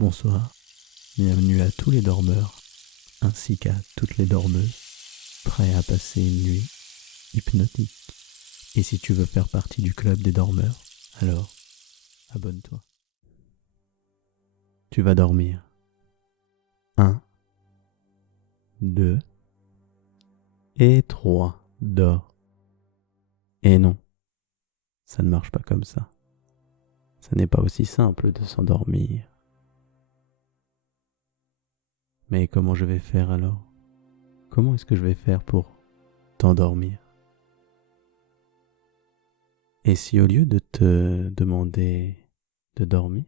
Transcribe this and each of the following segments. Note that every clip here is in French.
Bonsoir, bienvenue à tous les dormeurs, ainsi qu'à toutes les dormeuses, prêts à passer une nuit hypnotique. Et si tu veux faire partie du club des dormeurs, alors abonne-toi. Tu vas dormir. 1, 2 et 3. Dors. Et non, ça ne marche pas comme ça. Ça n'est pas aussi simple de s'endormir. Mais comment je vais faire alors? Comment est-ce que je vais faire pour t'endormir? Et si au lieu de te demander de dormir,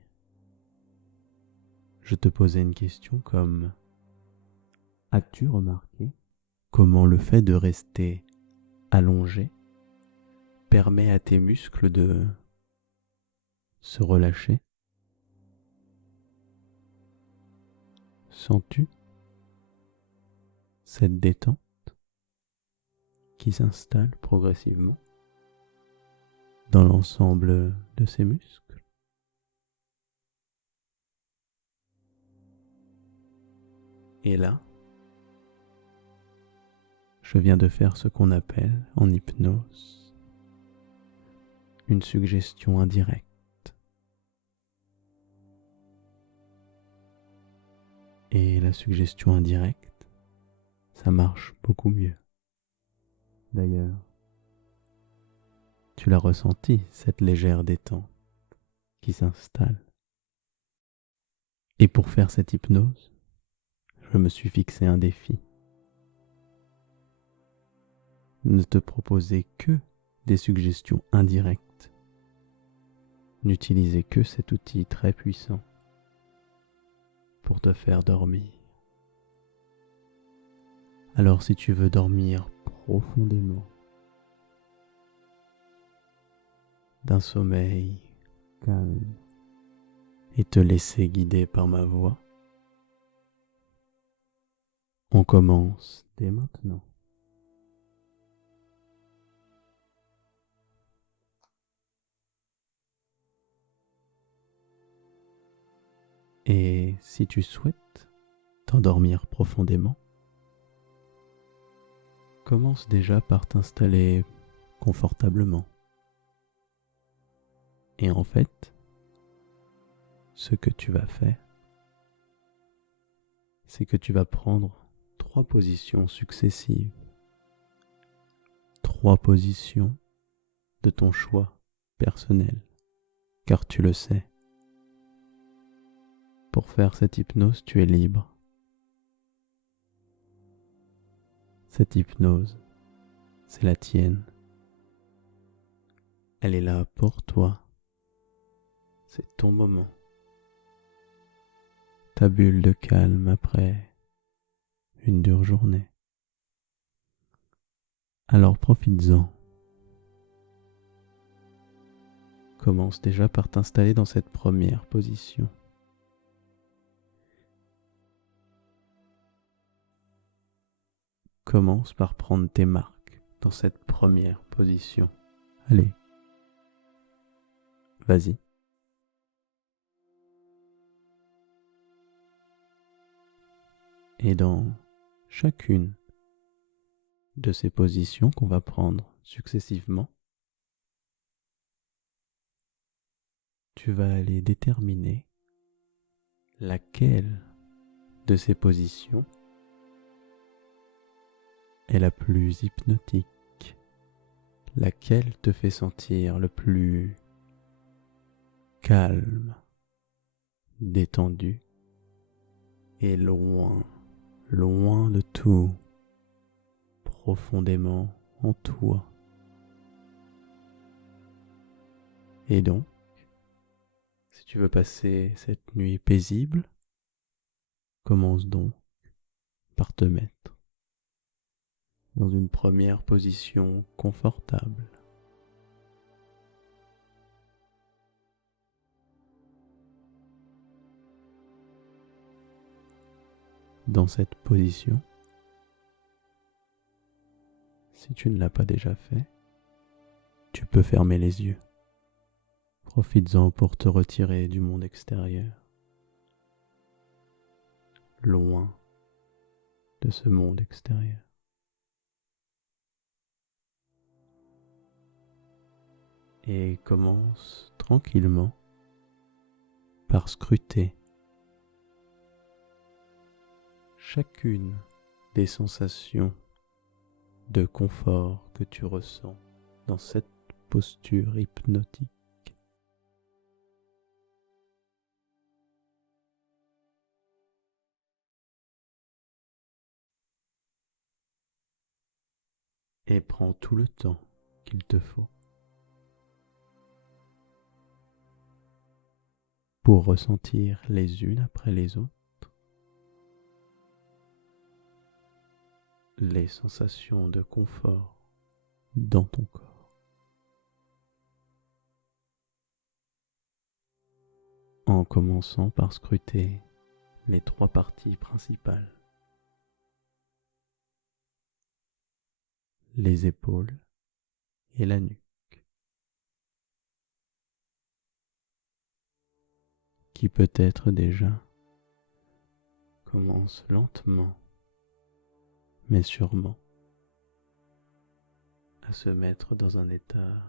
je te posais une question comme: as-tu remarqué comment le fait de rester allongé permet à tes muscles de se relâcher? Sens-tu cette détente qui s'installe progressivement dans l'ensemble de ces muscles? Et là, je viens de faire ce qu'on appelle en hypnose une suggestion indirecte. Et la suggestion indirecte, ça marche beaucoup mieux. D'ailleurs, tu l'as ressenti, cette légère détente qui s'installe. Et pour faire cette hypnose, je me suis fixé un défi. Ne te proposer que des suggestions indirectes. N'utiliser que cet outil très puissant pour te faire dormir. Alors si tu veux dormir profondément, d'un sommeil calme et te laisser guider par ma voix, on commence dès maintenant. Et si tu souhaites t'endormir profondément, commence déjà par t'installer confortablement. Et en fait, ce que tu vas faire, c'est que tu vas prendre 3 positions successives. 3 positions de ton choix personnel. Car tu le sais, pour faire cette hypnose, tu es libre. Cette hypnose, c'est la tienne. Elle est là pour toi. C'est ton moment. Ta bulle de calme après une dure journée. Alors profites-en. Commence déjà par t'installer dans cette première position. Commence par prendre tes marques dans cette première position. Allez, vas-y. Et dans chacune de ces positions qu'on va prendre successivement, tu vas aller déterminer laquelle de ces positions est la plus hypnotique, laquelle te fait sentir le plus calme, détendu et loin de tout, profondément en toi. Et donc, si tu veux passer cette nuit paisible, commence donc par te mettre dans une première position confortable. Dans cette position, si tu ne l'as pas déjà fait, tu peux fermer les yeux. Profites-en pour te retirer du monde extérieur. loin de ce monde extérieur. Et commence tranquillement par scruter chacune des sensations de confort que tu ressens dans cette posture hypnotique. Et prends tout le temps qu'il te faut pour ressentir les unes après les autres les sensations de confort dans ton corps. En commençant par scruter les 3 parties principales: les épaules et la nuque, qui peut-être déjà commence lentement mais sûrement à se mettre dans un état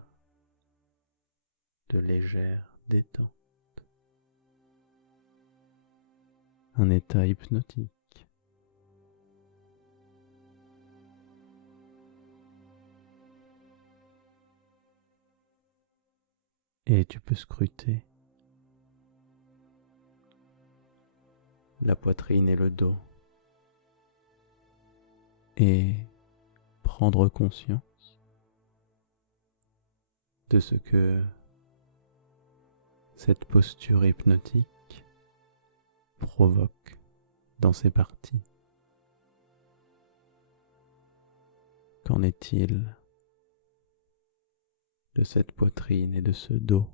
de légère détente, un état hypnotique. Et tu peux scruter la poitrine et le dos et prendre conscience de ce que cette posture hypnotique provoque dans ces parties. Qu'en est-il de cette poitrine et de ce dos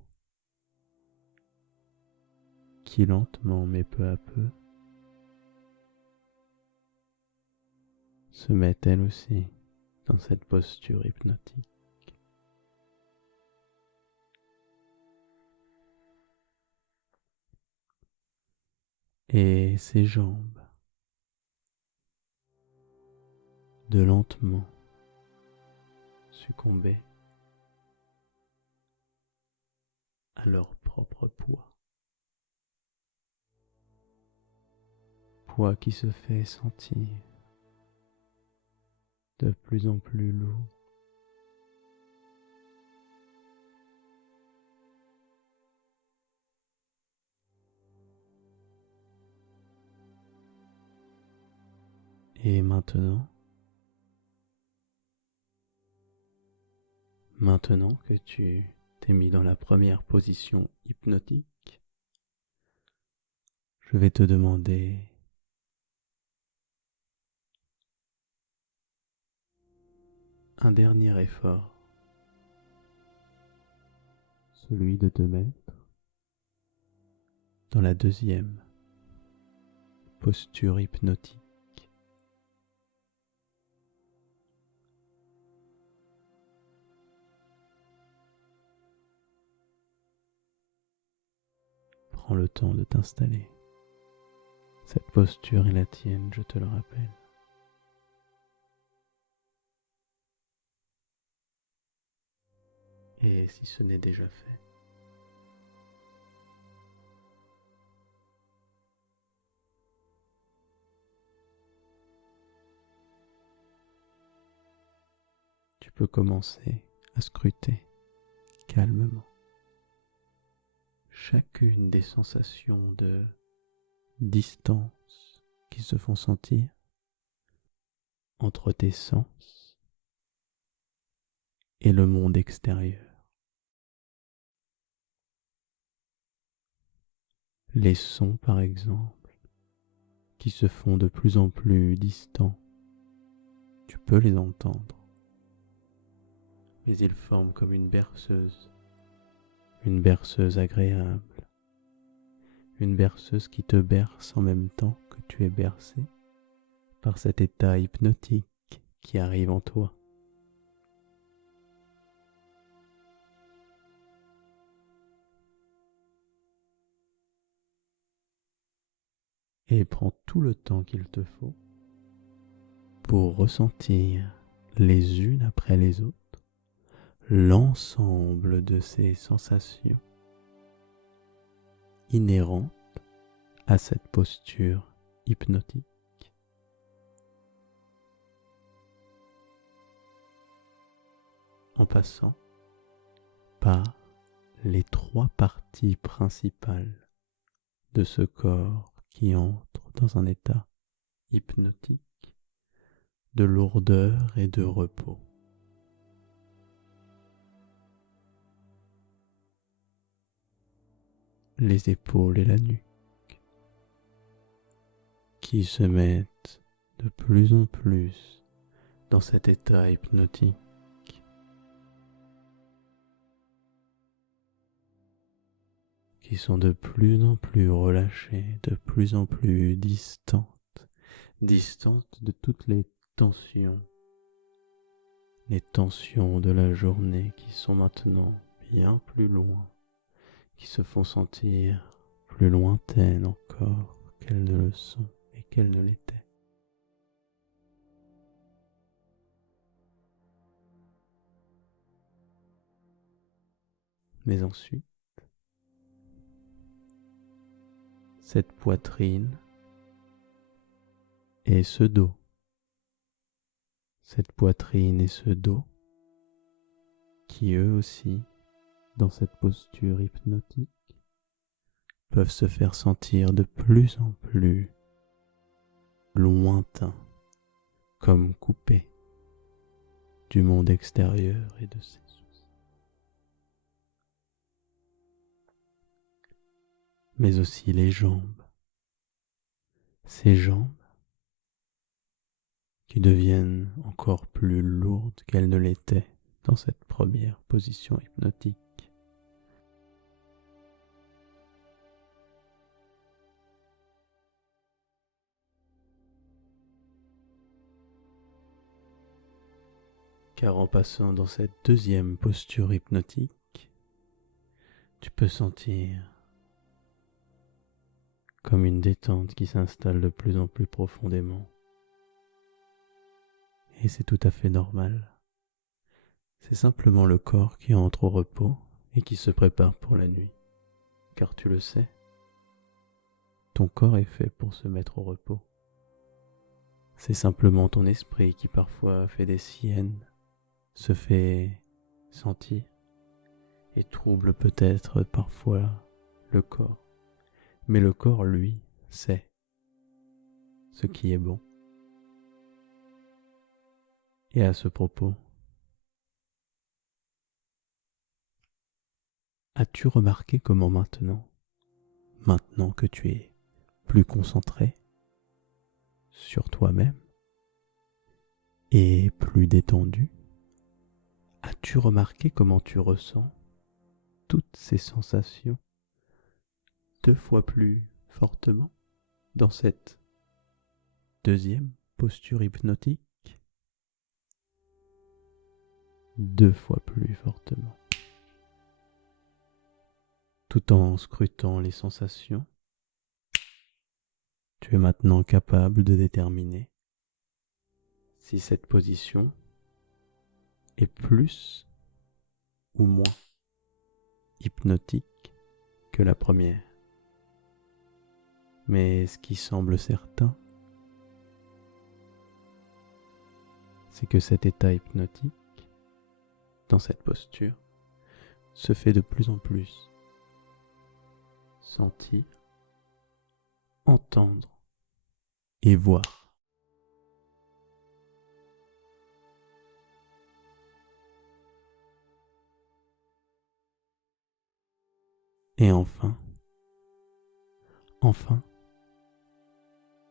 qui lentement mais peu à peu se met elle aussi dans cette posture hypnotique? Et ses jambes, de lentement succomber à leur propre poids. Poids qui se fait sentir de plus en plus lourd. Et maintenant que tu t'es mis dans la première position hypnotique, je vais te demander un dernier effort, celui de te mettre dans la deuxième posture hypnotique. Prends le temps de t'installer. Cette posture est la tienne, je te le rappelle. Et si ce n'est déjà fait, tu peux commencer à scruter calmement chacune des sensations de distance qui se font sentir entre tes sens et le monde extérieur. Les sons, par exemple, qui se font de plus en plus distants, tu peux les entendre, mais ils forment comme une berceuse agréable, une berceuse qui te berce en même temps que tu es bercé par cet état hypnotique qui arrive en toi. et prends tout le temps qu'il te faut pour ressentir les unes après les autres l'ensemble de ces sensations inhérentes à cette posture hypnotique. En passant par les 3 parties principales de ce corps qui entre dans un état hypnotique de lourdeur et de repos. Les épaules et la nuque qui se mettent de plus en plus dans cet état hypnotique. Qui sont de plus en plus relâchées, de plus en plus distantes de toutes les tensions de la journée qui sont maintenant bien plus loin, qui se font sentir plus lointaines encore qu'elles ne le sont et qu'elles ne l'étaient. Mais ensuite, cette poitrine et ce dos, qui eux aussi, dans cette posture hypnotique, peuvent se faire sentir de plus en plus lointains, comme coupés du monde extérieur et de ses soucis. Mais aussi les jambes, ces jambes qui deviennent encore plus lourdes qu'elles ne l'étaient dans cette première position hypnotique. Car en passant dans cette deuxième posture hypnotique, tu peux sentir comme une détente qui s'installe de plus en plus profondément. Et c'est tout à fait normal. C'est simplement le corps qui entre au repos et qui se prépare pour la nuit. Car tu le sais, ton corps est fait pour se mettre au repos. C'est simplement ton esprit qui parfois fait des siennes, se fait sentir et trouble peut-être parfois le corps. Mais le corps, lui, sait ce qui est bon. Et à ce propos, as-tu remarqué comment maintenant que tu es plus concentré sur toi-même et plus détendu, as-tu remarqué comment tu ressens toutes ces sensations 2 fois plus fortement dans cette deuxième posture hypnotique? 2 fois plus fortement. Tout en scrutant les sensations, tu es maintenant capable de déterminer si cette position est plus ou moins hypnotique que la première. Mais ce qui semble certain, c'est que cet état hypnotique, dans cette posture, se fait de plus en plus sentir, entendre et voir. Et enfin,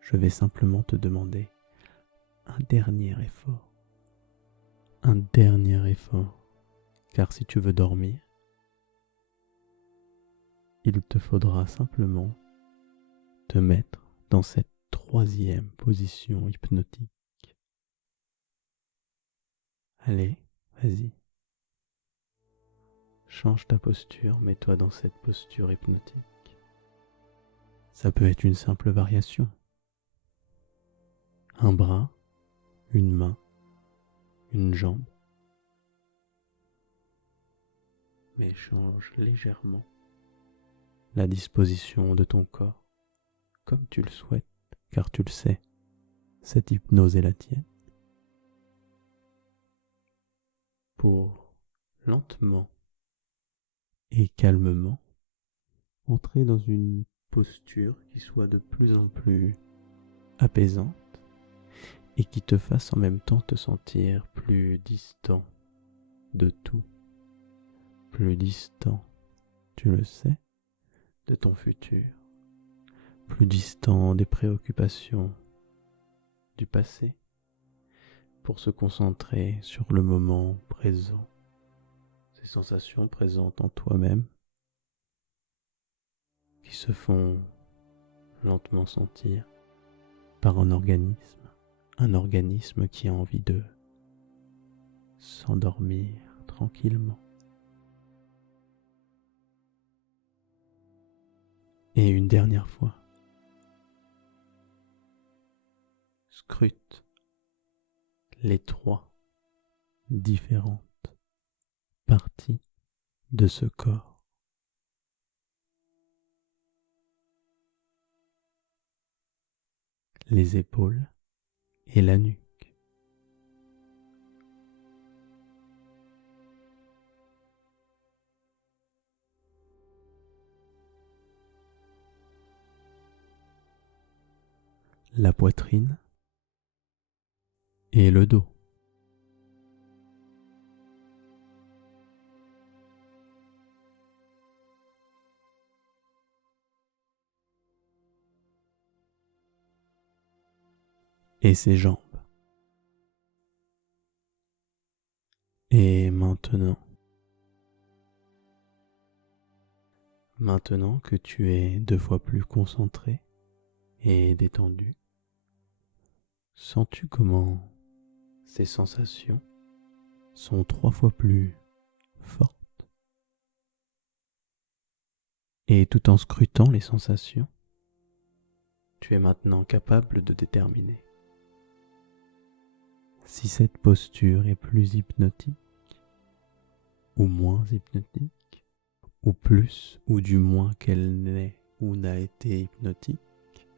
je vais simplement te demander un dernier effort, car si tu veux dormir, il te faudra simplement te mettre dans cette troisième position hypnotique. Allez, vas-y. Change ta posture, mets-toi dans cette posture hypnotique. Ça peut être une simple variation. Un bras, une main, une jambe. Mais change légèrement la disposition de ton corps, comme tu le souhaites, car tu le sais, cette hypnose est la tienne. Pour lentement et calmement entrer dans une posture qui soit de plus en plus apaisante et qui te fasse en même temps te sentir plus distant de tout, plus distant, tu le sais, de ton futur, plus distant des préoccupations du passé, pour se concentrer sur le moment présent, ces sensations présentes en toi-même qui se font lentement sentir par un organisme qui a envie de s'endormir tranquillement. Et une dernière fois, scrute les 3 différentes parties de ce corps. Les épaules et la nuque. La poitrine et le dos. Et ses jambes. Et maintenant que tu es 2 fois plus concentré et détendu, sens-tu comment ces sensations sont 3 fois plus fortes? Et tout en scrutant les sensations, tu es maintenant capable de déterminer si cette posture est plus hypnotique ou moins hypnotique, ou plus ou du moins qu'elle n'est ou n'a été hypnotique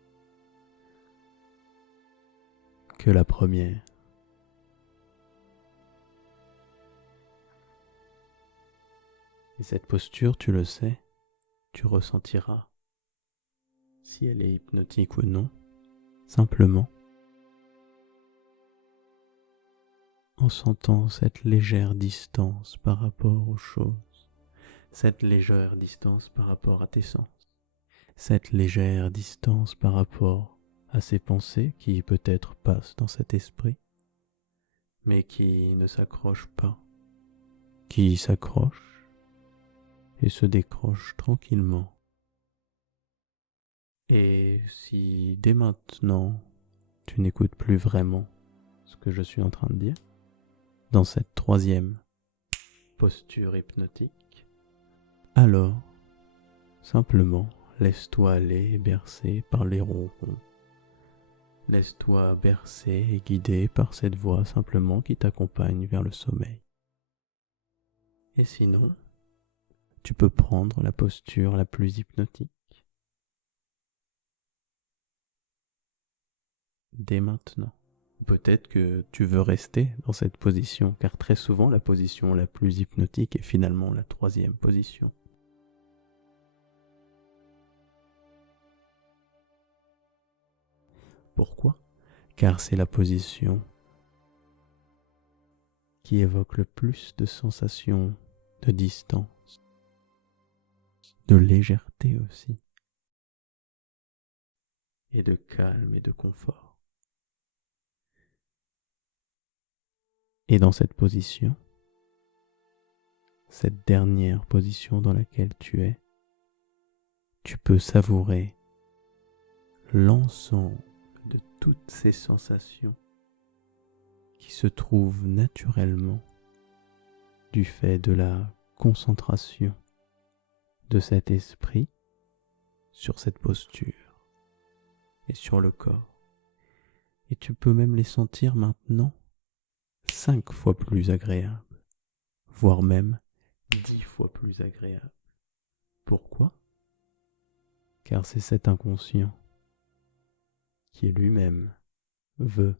que la première. Et cette posture, tu le sais, tu ressentiras si elle est hypnotique ou non, simplement en sentant cette légère distance par rapport aux choses, cette légère distance par rapport à tes sens, cette légère distance par rapport à ces pensées qui peut-être passent dans cet esprit, mais qui ne s'accrochent pas, qui s'accrochent et se décrochent tranquillement. Et si dès maintenant tu n'écoutes plus vraiment ce que je suis en train de dire, dans cette 3e posture hypnotique, alors simplement laisse-toi aller et bercer par les ronrons. Laisse-toi bercer et guider par cette voix simplement qui t'accompagne vers le sommeil. Et sinon, tu peux prendre la posture la plus hypnotique dès maintenant. Peut-être que tu veux rester dans cette position, car très souvent la position la plus hypnotique est finalement la 3e position. Pourquoi ? Car c'est la position qui évoque le plus de sensations de distance, de légèreté aussi, et de calme et de confort. Et dans cette position, cette dernière position dans laquelle tu es, tu peux savourer l'ensemble de toutes ces sensations qui se trouvent naturellement du fait de la concentration de cet esprit sur cette posture. et sur le corps. Et tu peux même les sentir maintenant 5 fois plus agréables, voire même 10 fois plus agréables. Pourquoi ? Car c'est cet inconscient qui lui-même veut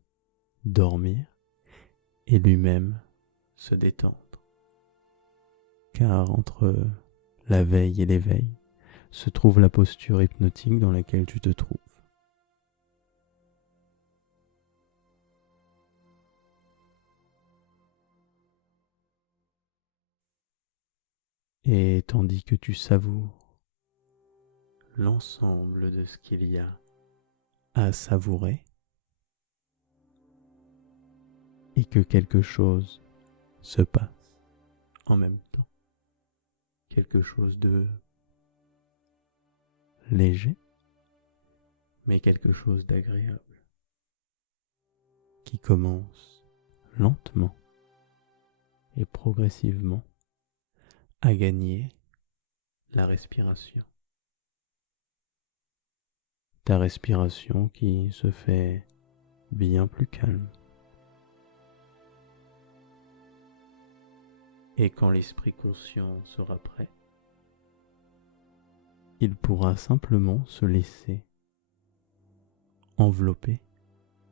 dormir et lui-même se détendre. Car entre la veille et l'éveil se trouve la posture hypnotique dans laquelle tu te trouves. Et tandis que tu savoures l'ensemble de ce qu'il y a à savourer, et que quelque chose se passe en même temps, quelque chose de léger, mais quelque chose d'agréable, qui commence lentement et progressivement à gagner la respiration. Ta respiration qui se fait bien plus calme. Et quand l'esprit conscient sera prêt, il pourra simplement se laisser envelopper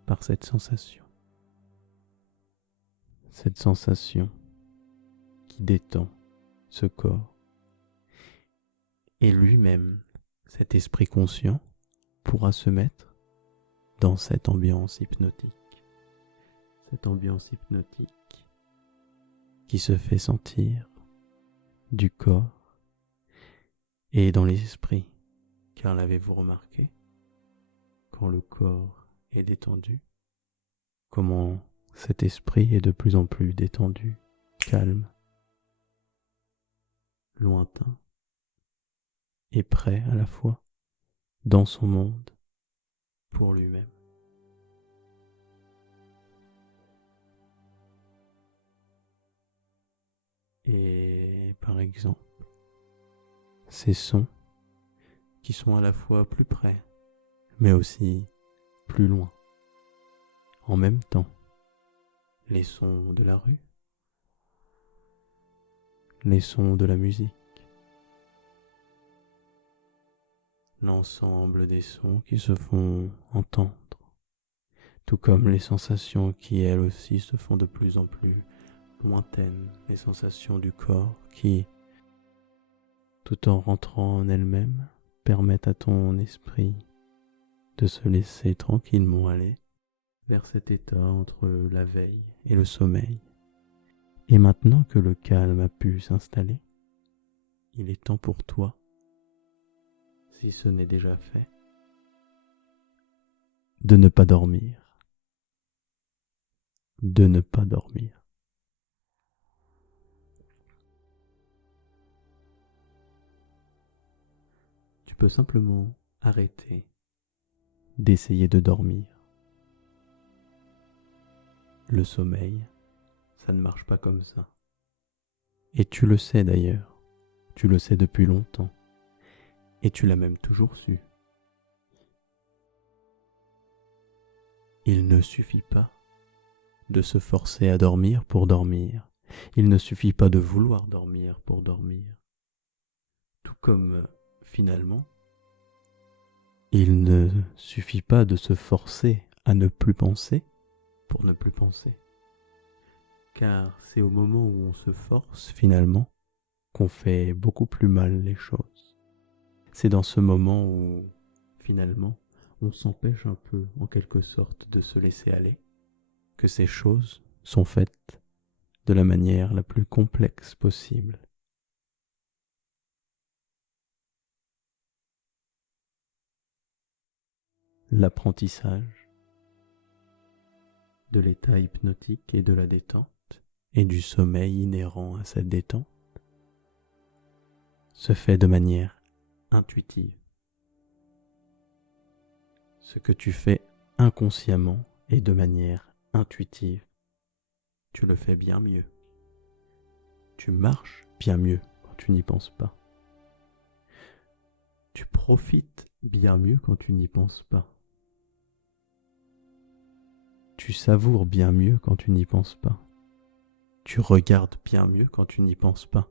par cette sensation. Cette sensation qui détend ce corps. Et lui-même, cet esprit conscient, pourra se mettre dans cette ambiance hypnotique. Cette ambiance hypnotique qui se fait sentir du corps et dans l'esprit. Car l'avez-vous remarqué, quand le corps est détendu, comment cet esprit est de plus en plus détendu, calme, lointain et prêt à la fois dans son monde pour lui-même. Et par exemple, ces sons qui sont à la fois plus près, mais aussi plus loin, en même temps, les sons de la rue, les sons de la musique, l'ensemble des sons qui se font entendre, tout comme les sensations qui elles aussi se font de plus en plus lointaines, les sensations du corps qui, tout en rentrant en elles-mêmes, permettent à ton esprit de se laisser tranquillement aller vers cet état entre la veille et le sommeil. Et maintenant que le calme a pu s'installer, il est temps pour toi, si ce n'est déjà fait, de ne pas dormir. De ne pas dormir. Tu peux simplement arrêter d'essayer de dormir. Le sommeil, ça ne marche pas comme ça. Et tu le sais d'ailleurs, tu le sais depuis longtemps, et tu l'as même toujours su. Il ne suffit pas de se forcer à dormir pour dormir. Il ne suffit pas de vouloir dormir pour dormir. Tout comme, finalement, il ne suffit pas de se forcer à ne plus penser pour ne plus penser. Car c'est au moment où on se force, finalement, qu'on fait beaucoup plus mal les choses. C'est dans ce moment où, finalement, on s'empêche un peu, en quelque sorte, de se laisser aller, que ces choses sont faites de la manière la plus complexe possible. L'apprentissage de l'état hypnotique et de la détente et du sommeil inhérent à cette détente se fait de manière intuitive. Ce que tu fais inconsciemment et de manière intuitive, tu le fais bien mieux. Tu marches bien mieux quand tu n'y penses pas. Tu profites bien mieux quand tu n'y penses pas. tu savoures bien mieux quand tu n'y penses pas. Tu regardes bien mieux quand tu n'y penses pas.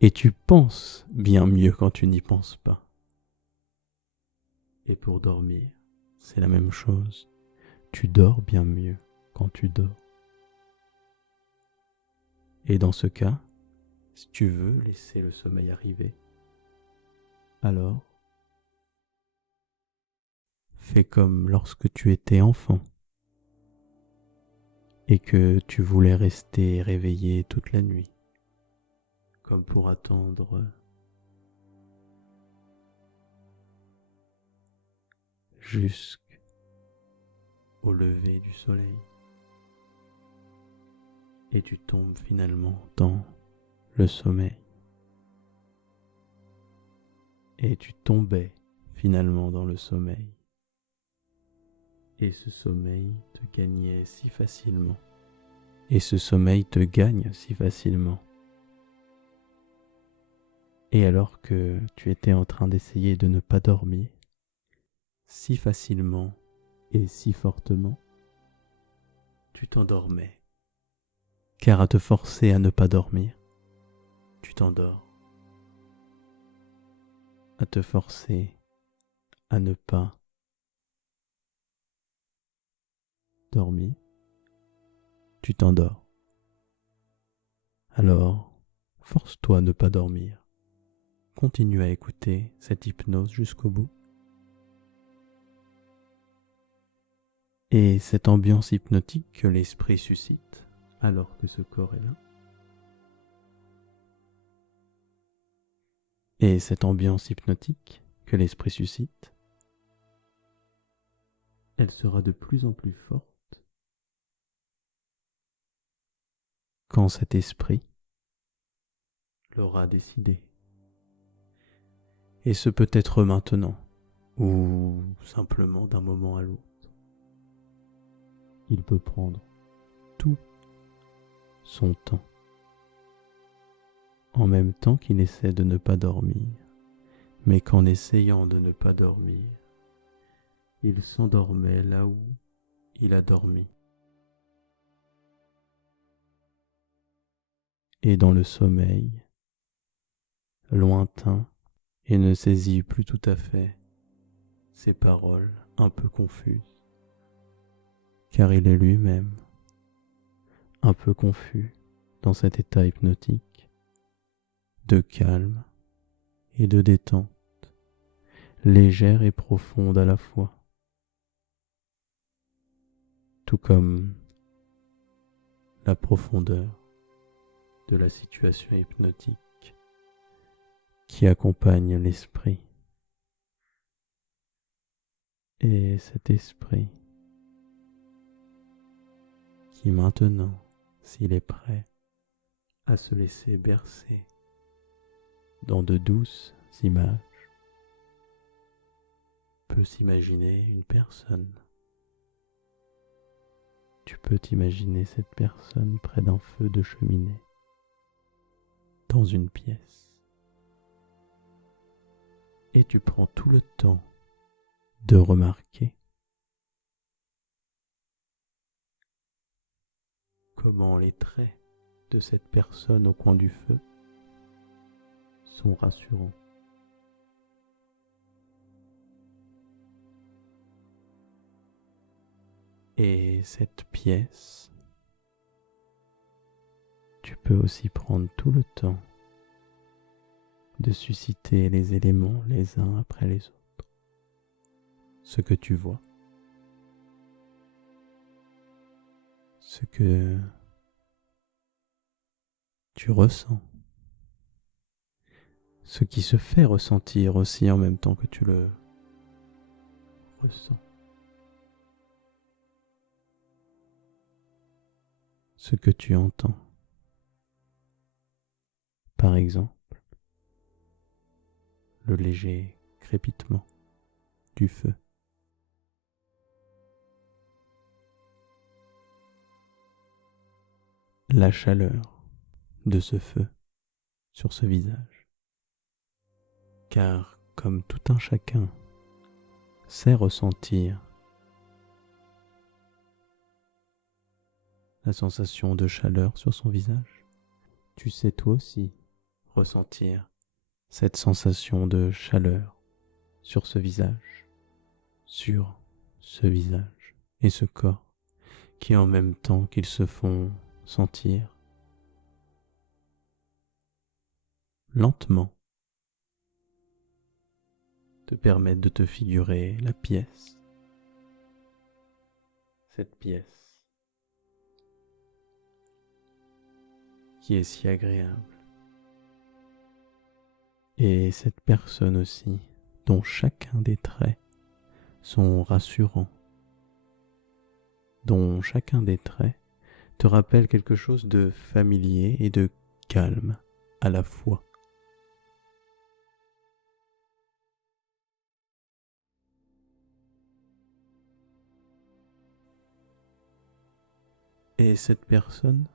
Et tu penses bien mieux quand tu n'y penses pas. Et pour dormir, c'est la même chose. Tu dors bien mieux quand tu dors. Et dans ce cas, si tu veux laisser le sommeil arriver, alors fais comme lorsque tu étais enfant et que tu voulais rester réveillé toute la nuit, comme pour attendre jusqu'au lever du soleil. Et tu tombes finalement dans le sommeil. Et tu tombais finalement dans le sommeil. Et ce sommeil te gagnait si facilement. Et ce sommeil te gagne si facilement. Et alors que tu étais en train d'essayer de ne pas dormir, si facilement et si fortement, tu t'endormais. Car à te forcer à ne pas dormir, tu t'endors. À te forcer à ne pas dormir, tu t'endors. Alors, force-toi à ne pas dormir. Continue à écouter cette hypnose jusqu'au bout. Et cette ambiance hypnotique que l'esprit suscite alors que ce corps est là. Et cette ambiance hypnotique que l'esprit suscite, elle sera de plus en plus forte quand cet esprit l'aura décidé. Et ce peut être maintenant, ou simplement d'un moment à l'autre. Il peut prendre tout son temps, en même temps qu'il essaie de ne pas dormir, mais qu'en essayant de ne pas dormir, il s'endormait là où il a dormi. Et dans le sommeil, lointain, et ne saisit plus tout à fait ses paroles un peu confuses, car il est lui-même un peu confus dans cet état hypnotique de calme et de détente, légère et profonde à la fois, tout comme la profondeur de la situation hypnotique qui accompagne l'esprit. Et cet esprit qui maintenant, s'il est prêt à se laisser bercer dans de douces images, peut s'imaginer une personne. Tu peux t'imaginer cette personne près d'un feu de cheminée, dans une pièce. Et tu prends tout le temps de remarquer comment les traits de cette personne au coin du feu sont rassurants. Et cette pièce, tu peux aussi prendre tout le temps de susciter les éléments les uns après les autres. Ce que tu vois, ce que tu ressens, ce qui se fait ressentir aussi en même temps que tu le ressens. Ce que tu entends. Par exemple, le léger crépitement du feu. La chaleur de ce feu sur ce visage. Car comme tout un chacun sait ressentir la sensation de chaleur sur son visage. Tu sais toi aussi ressentir cette sensation de chaleur sur ce visage et ce corps qui en même temps qu'ils se font sentir lentement te permettent de te figurer la pièce, cette pièce qui est si agréable. Et cette personne aussi, dont chacun des traits sont rassurants, dont chacun des traits te rappelle quelque chose de familier et de calme à la fois. Et cette personne,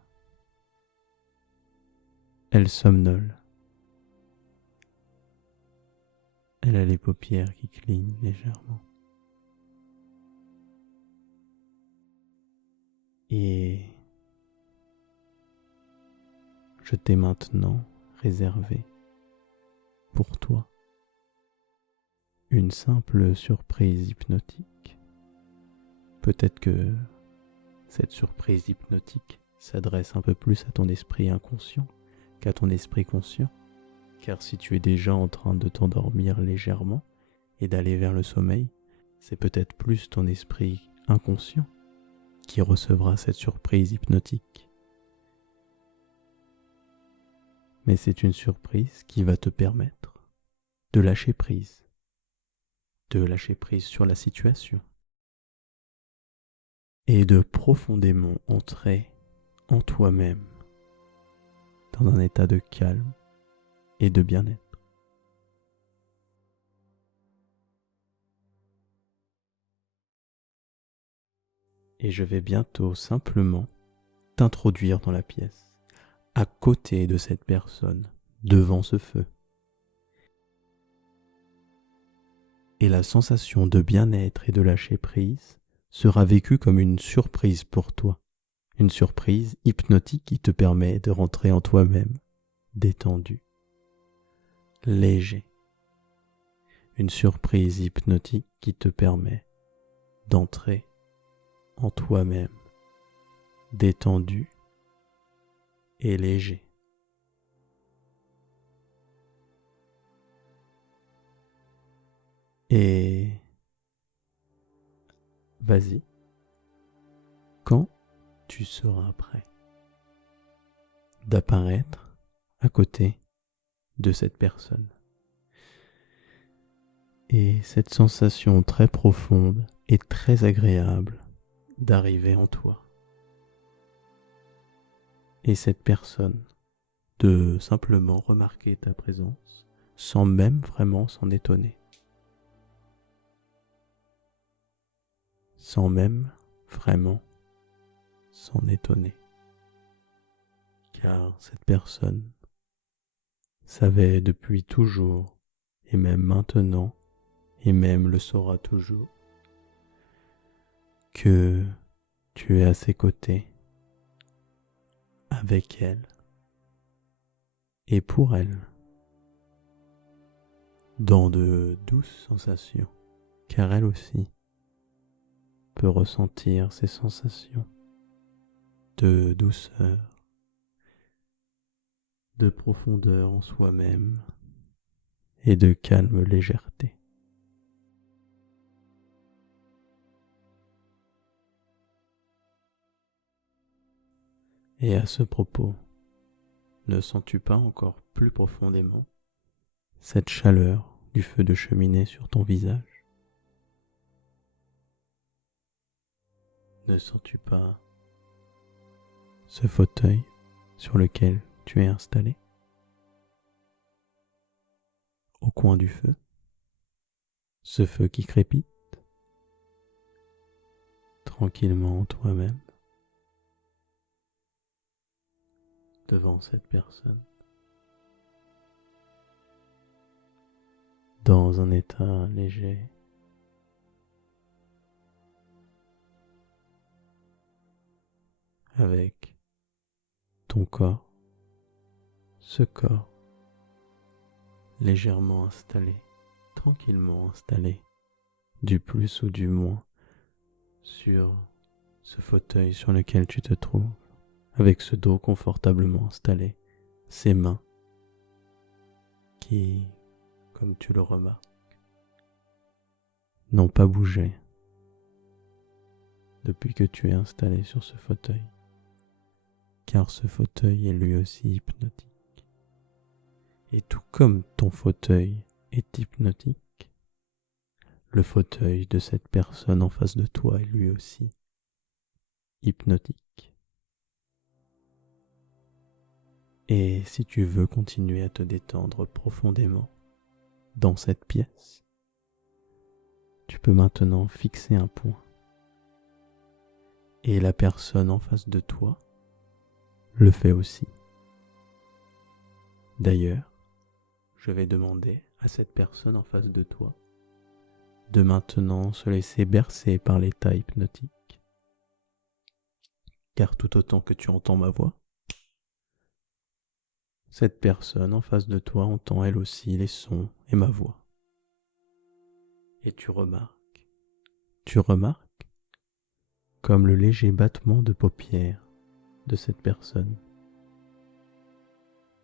elle somnole. Elle a les paupières qui clignent légèrement. Et je t'ai maintenant réservé pour toi une simple surprise hypnotique. Peut-être que cette surprise hypnotique s'adresse un peu plus à ton esprit inconscient qu'à ton esprit conscient. Car si tu es déjà en train de t'endormir légèrement et d'aller vers le sommeil, c'est peut-être plus ton esprit inconscient qui recevra cette surprise hypnotique. Mais c'est une surprise qui va te permettre de lâcher prise sur la situation et de profondément entrer en toi-même dans un état de calme et de bien-être. Et je vais bientôt simplement t'introduire dans la pièce, à côté de cette personne, devant ce feu. Et la sensation de bien-être et de lâcher prise sera vécue comme une surprise pour toi, une surprise hypnotique qui te permet de rentrer en toi-même, détendu, léger. Une surprise hypnotique qui te permet d'entrer en toi-même, détendu et léger. Et vas-y, quand tu seras prêt d'apparaître à côté de cette personne. Et cette sensation très profonde et très agréable d'arriver en toi. Et cette personne de simplement remarquer ta présence sans même vraiment s'en étonner. Sans même vraiment s'en étonner. Car cette personne savait depuis toujours, et même maintenant, et même le saura toujours, que tu es à ses côtés, avec elle, et pour elle, dans de douces sensations, car elle aussi peut ressentir ces sensations de douceur, de profondeur en soi-même et de calme légèreté. Et à ce propos, ne sens-tu pas encore plus profondément cette chaleur du feu de cheminée sur ton visage? Ne sens-tu pas ce fauteuil sur lequel tu es installé au coin du feu? Ce feu qui crépite tranquillement en toi-même devant cette personne, dans un état léger, avec ton corps, ce corps légèrement installé, tranquillement installé, du plus ou du moins, sur ce fauteuil sur lequel tu te trouves, avec ce dos confortablement installé, ses mains qui, comme tu le remarques, n'ont pas bougé depuis que tu es installé sur ce fauteuil, car ce fauteuil est lui aussi hypnotique. Et tout comme ton fauteuil est hypnotique, le fauteuil de cette personne en face de toi est lui aussi hypnotique. Et si tu veux continuer à te détendre profondément dans cette pièce, tu peux maintenant fixer un point. Et la personne en face de toi le fait aussi. D'ailleurs, je vais demander à cette personne en face de toi de maintenant se laisser bercer par l'état hypnotique. Car tout autant que tu entends ma voix, cette personne en face de toi entend elle aussi les sons et ma voix. Et tu remarques comme le léger battement de paupières de cette personne.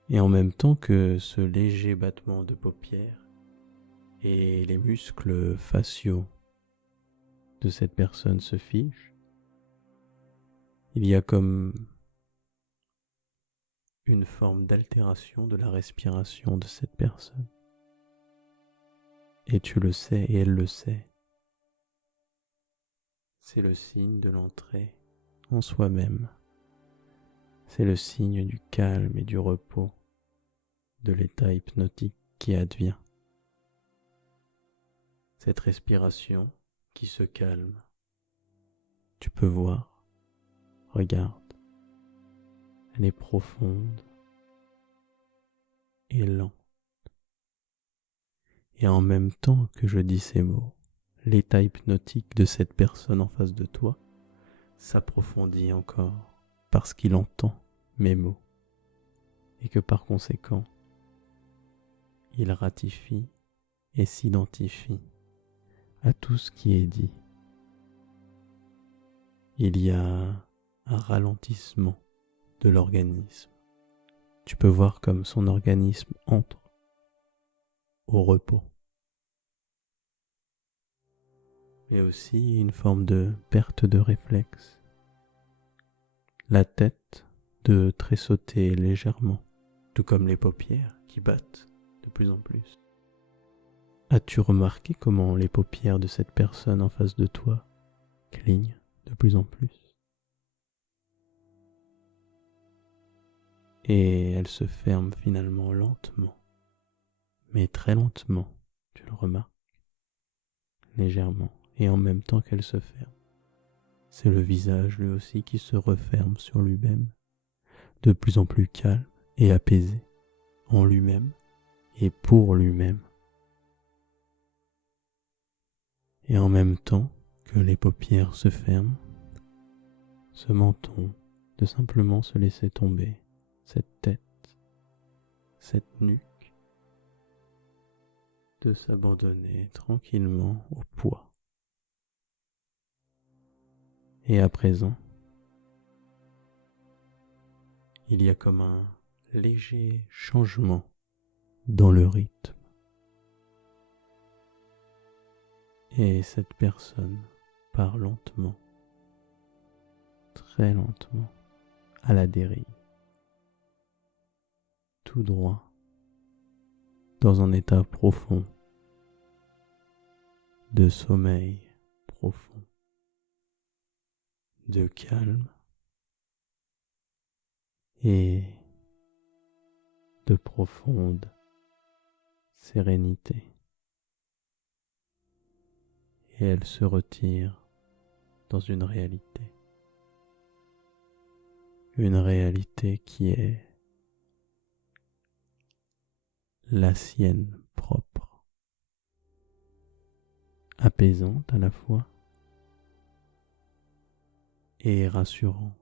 Et en même temps que ce léger battement de paupières et les muscles faciaux de cette personne se figent, il y a comme une forme d'altération de la respiration de cette personne. Et tu le sais et elle le sait. C'est le signe de l'entrée en soi-même. C'est le signe du calme et du repos, de l'état hypnotique qui advient. Cette respiration qui se calme. Tu peux voir, regarde, elle est profonde et lente. Et en même temps que je dis ces mots, l'état hypnotique de cette personne en face de toi s'approfondit encore parce qu'il entend mes mots et que par conséquent, il ratifie et s'identifie à tout ce qui est dit. Il y a un ralentissement de l'organisme. Tu peux voir comme son organisme entre au repos. Mais aussi une forme de perte de réflexe. La tête de tressauter légèrement, tout comme les paupières qui battent de plus en plus. As-tu remarqué comment les paupières de cette personne en face de toi clignent de plus en plus? Et elles se ferment finalement lentement, mais très lentement, tu le remarques, légèrement, et en même temps qu'elles se ferment. C'est le visage lui aussi qui se referme sur lui-même, de plus en plus calme et apaisé en lui-même et pour lui-même. Et en même temps que les paupières se ferment, ce menton de simplement se laisser tomber, cette tête, cette nuque, de s'abandonner tranquillement au poids. Et à présent, il y a comme un léger changement dans le rythme. Et cette personne part lentement, très lentement, à la dérive, tout droit, dans un état profond, de sommeil profond, de calme et de profonde sérénité. Et elle se retire dans une réalité qui est la sienne propre, apaisante à la fois et rassurante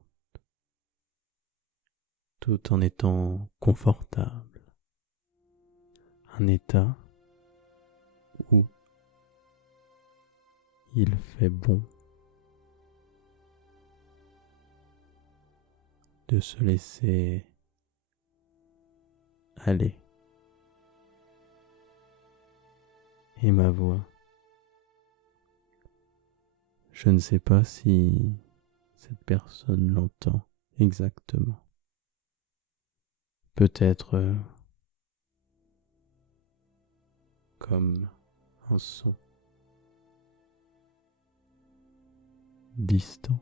tout en étant confortable. Un état où il fait bon de se laisser aller. Et ma voix, je ne sais pas si cette personne l'entend exactement. Peut-être comme un son distant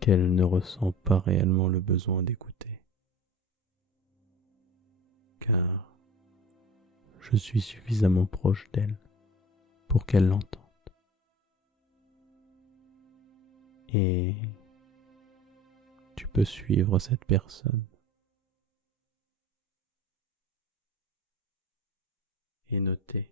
qu'elle ne ressent pas réellement le besoin d'écouter. Car je suis suffisamment proche d'elle pour qu'elle l'entende. Et tu peux suivre cette personne et noter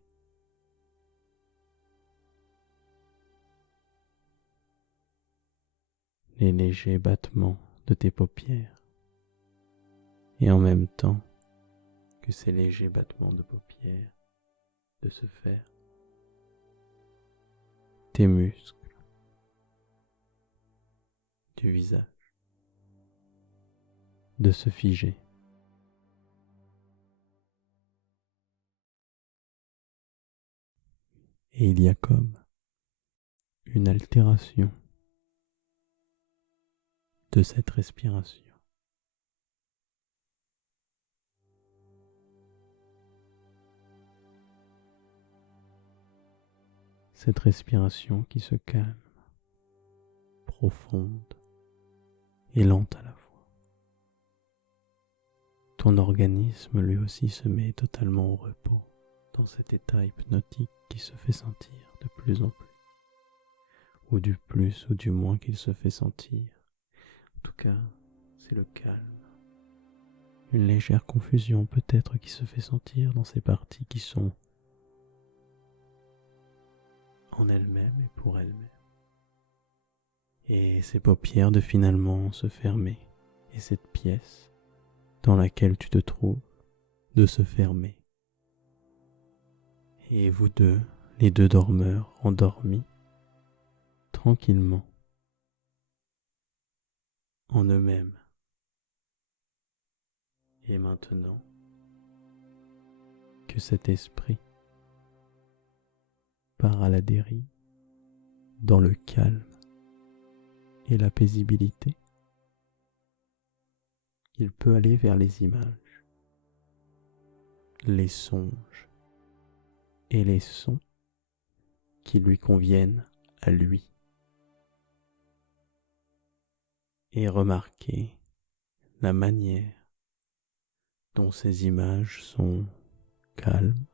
les légers battements de tes paupières et en même temps que ces légers battements de paupières de se faire, tes muscles du visage de se figer. Et il y a comme une altération de cette respiration. Cette respiration qui se calme, profonde et lente à la fois. Ton organisme lui aussi se met totalement au repos dans cet état hypnotique qui se fait sentir de plus en plus. Ou du plus ou du moins qu'il se fait sentir. En tout cas, c'est le calme. Une légère confusion peut-être qui se fait sentir dans ces parties qui sont en elles-mêmes et pour elles-mêmes. Et ces paupières de finalement se fermer. Et cette pièce dans laquelle tu te trouves de se fermer. Et vous deux, les deux dormeurs endormis, tranquillement, en eux-mêmes. Et maintenant que cet esprit part à la dérive, dans le calme et la paisibilité, il peut aller vers les images, les songes et les sons qui lui conviennent à lui. Et remarquer la manière dont ces images sont calmes,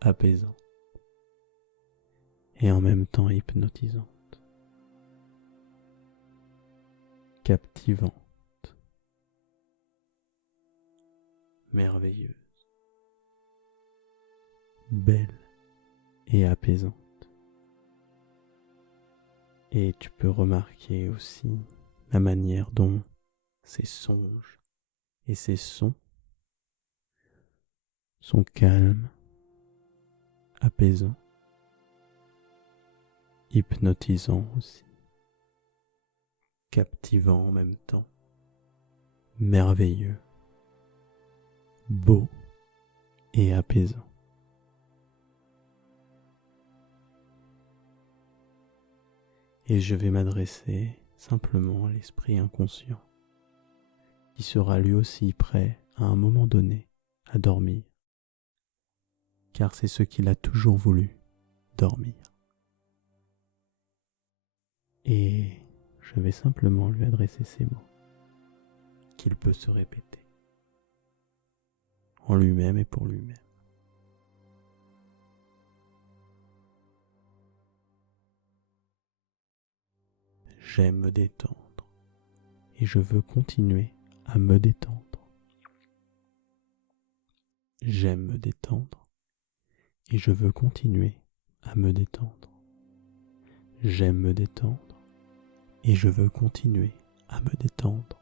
apaisantes et en même temps hypnotisantes, captivantes, merveilleuses, belles et apaisantes. Et tu peux remarquer aussi la manière dont ces songes et ces sons sont calmes, apaisants, hypnotisants aussi, captivants en même temps, merveilleux, beaux et apaisants. Et je vais m'adresser simplement à l'esprit inconscient, qui sera lui aussi prêt à un moment donné à dormir, car c'est ce qu'il a toujours voulu, dormir. Et je vais simplement lui adresser ces mots, qu'il peut se répéter, en lui-même et pour lui-même. J'aime me détendre, et je veux continuer à me détendre. J'aime me détendre, et je veux continuer à me détendre. J'aime me détendre, et je veux continuer à me détendre.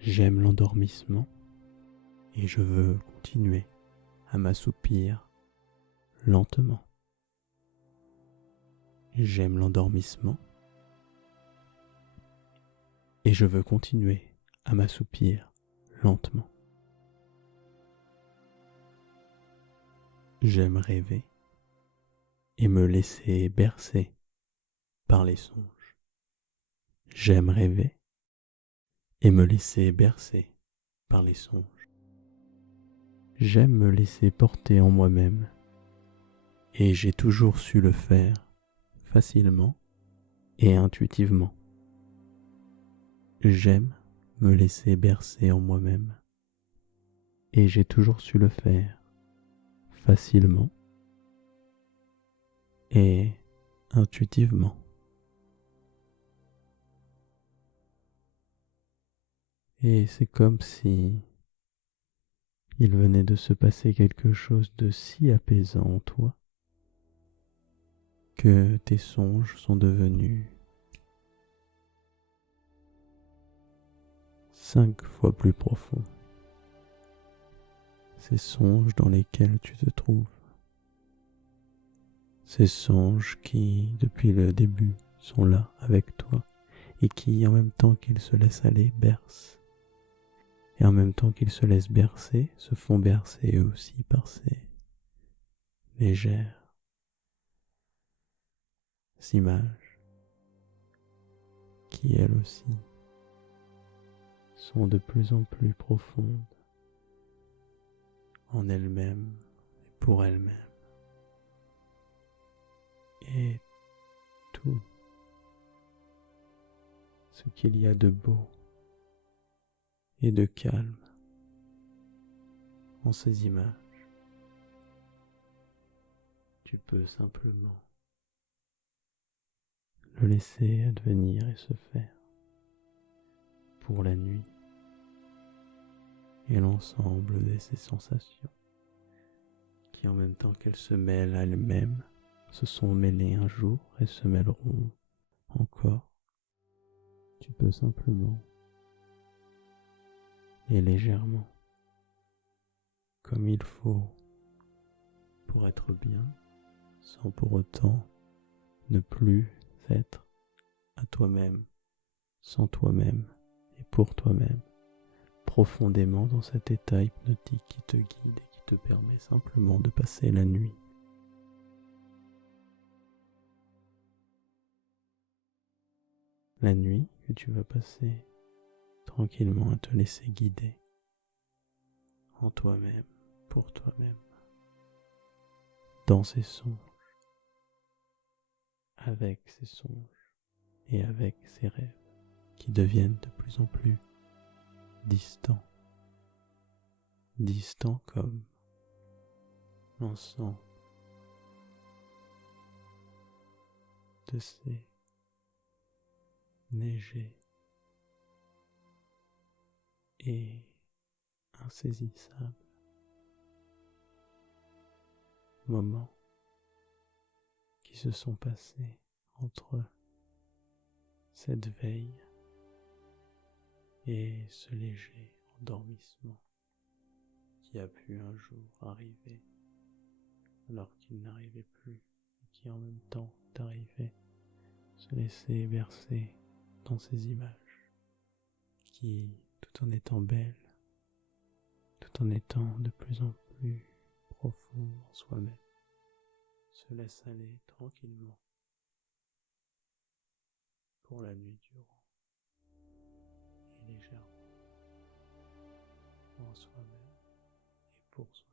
J'aime l'endormissement et je veux continuer à m'assoupir lentement. J'aime l'endormissement et je veux continuer à m'assoupir lentement. J'aime rêver et me laisser bercer par les songes. J'aime rêver et me laisser bercer par les songes. J'aime me laisser porter en moi-même et j'ai toujours su le faire facilement et intuitivement. J'aime me laisser bercer en moi-même et j'ai toujours su le faire facilement et intuitivement. Et c'est comme si il venait de se passer quelque chose de si apaisant en toi que tes songes sont devenus 5 fois plus profonds. Ces songes dans lesquels tu te trouves. Ces songes qui, depuis le début, sont là avec toi et qui, en même temps qu'ils se laissent aller, bercent. Et en même temps qu'ils se laissent bercer, se font bercer eux aussi par ces légères images qui, elles aussi, sont de plus en plus profondes en elles-mêmes et pour elles-mêmes. Et tout ce qu'il y a de beau et de calme en ces images, tu peux simplement le laisser advenir et se faire pour la nuit et l'ensemble de ces sensations qui, en même temps qu'elles se mêlent à elles-mêmes, se sont mêlées un jour et se mêleront encore. Tu peux simplement et légèrement, comme il faut pour être bien, sans pour autant ne plus être à toi-même, sans toi-même et pour toi-même, profondément dans cet état hypnotique qui te guide et qui te permet simplement de passer la nuit. La nuit que tu vas passer tranquillement à te laisser guider en toi-même, pour toi-même, dans ces songes, avec ces songes et avec ces rêves qui deviennent de plus en plus distants, distants comme l'ensemble de ces légers et insaisissables moments qui se sont passés entre cette veille et ce léger endormissement qui a pu un jour arriver alors qu'il n'arrivait plus et qui en même temps t'arrivait, se laisser bercer dans ces images qui, tout en étant belles, tout en étant de plus en plus profondes en soi-même, se laissent aller tranquillement pour la nuit durant et légèrement en soi-même et pour soi.